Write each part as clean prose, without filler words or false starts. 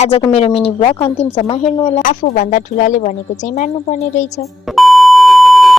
आजको मेरो mini blog अन्तिमसम्म हेर्नुहोला। आफूभन्दा ठुलाले भनेको चाहिँ मान्नुपर्ने रहेछ।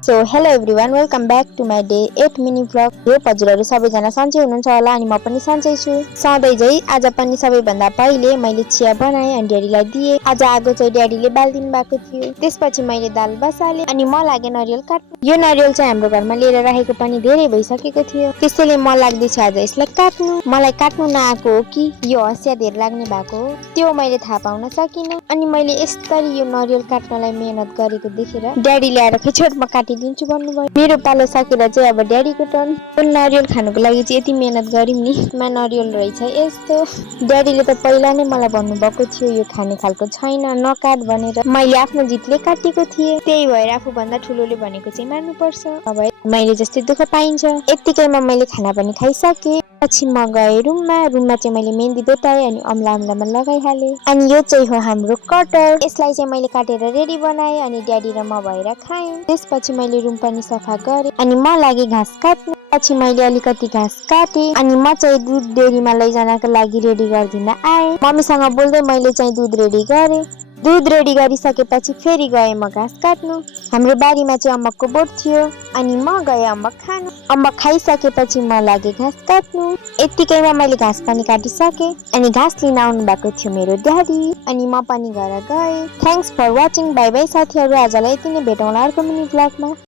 So hello everyone, welcome back to my day 8 mini blog. Hope हजुरहरू सबैजना सन्चै हुनुहुन्छ होला अनि म पनि सन्चै छु। सधैँ झै आज पनि सबैभन्दा पहिले मैले चिया बनाएँ अनि ड्याडीलाई दिएँ। आज आगो चाहिँ ड्याडीले बालिदिनु भएको थियो। त्यसपछि मैले दाल बसालेँ अनि म लागे नरिवल काट्नु। यो नरिवल चाहिँ हाम्रो घरमा लिएर राखेको पनि धेरै भइसकेको थियो, त्यसैले म लाग्दैछ आज यसलाई काट्नु। मलाई काट्नु नआएको हो कि यो हँसिया धेर लाग्ने भएको हो त्यो मैले थाहा पाउन सकिनँ। अनि मैले यसरी यो नरिवल काट्नलाई मेहनत गरेको देखेर ड्याडीले आएर खिचोटमा काटिदिन्छु भन्नुभयो। मेरो पालो सकेर चाहिँ अब ड्याडीको टर्न। नरिवल खानुको लागि चाहिँ यति मेहनत गर्यौँ नि, मा नरिवल रहेछ यस्तो। ड्याडीले त पहिला नै मलाई भन्नुभएको थियो यो खाने खालको छैन, नकाट भनेर। मैले आफ्नो जितले काटेको थिएँ, त्यही भएर आफूभन्दा ठुलोले भनेको चाहिँ मान्नुपर्छ, नभए मैले जस्तै दुःख पाइन्छ। यत्तिकैमा मैले खाना पनि खाइसकेँ। पछि म गएँ रुममा चाहिँ मैले मेहन्दी बेटाएँ अनि अम्लामा लगाइहालेँ। अनि यो चाहिँ हो हाम्रो कटर। यसलाई चाहिँ मैले काटेर रेडी बनाएँ अनि ड्याडी र म भएर खायौँ। त्यसपछि मैले रुम पनि सफा गरेँ अनि म लागेँ घाँस काट्नु। पछि मैले अलिकति घाँस काटेँ अनि म चाहिँ दुध डेरीमा लैजानको लागि रेडी गरिदिन आएँ। मम्मीसँग बोल्दै मैले चाहिँ दुध रेडी गरेँ। दुध रेडी गरिसकेपछि फेरि गएँ म घाँस काट्नु। हाम्रो बारीमा चाहिँ अम्बकको बोट थियो अनि म गएँ अम्बक खानु। अम्बक खाइसकेपछि म लागेँ घाँस काट्नु। यत्तिकैमा मैले घाँस पनि काटिसकेँ अनि घाँस लिन आउनु भएको थियो मेरो ड्याडी अनि म पनि घर गएँ। Thanks for watching. Bye bye साथीहरू, आजलाई यति नै, भेटौँला अर्को मिनी ब्लगमा।